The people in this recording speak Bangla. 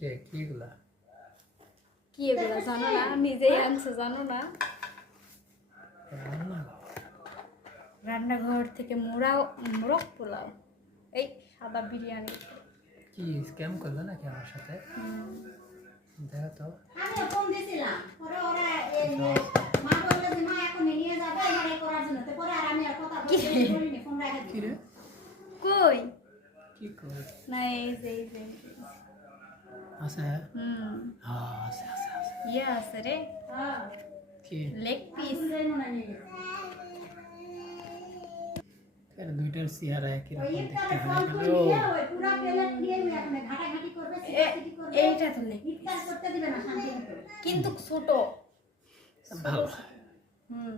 রে কি এগুলা? কি এগুলো জানো না? নিজেই আনছো জানো না? রান্নাঘর থেকে মোরগ পোলাও, এই সাদা বিরিয়ানি। কি স্ক্যাম করলো নাকি আমার সাথে? দেখো তো। আমি ফোন দিছিলাম পরে ওরা এই মা বলল যে মা এখন নিয়ে যাবে এবারে করার জন্য তো পরে আর আমি আর কথা বলিনি ফোন রাখা কি রে? কই কি কর? না এই যে আছে? হ্যাঁ আছে আছে আছে। ইয়ে আছে রে, হ্যাঁ কি? Leg piece. কেন দুইটার চেহারা একই ওই রকম ইফতারে দেখতে ফোন হয় করে না? নিয়ে ওই পুরো প্লেট নিয়ে ওই এখন ঘাটাঘাটি করবে সিটি করবে এইটা তো লেগ ইফতার করতে দিবে না শান্তি মতো কিন্তু ছোট। ভালো। হুম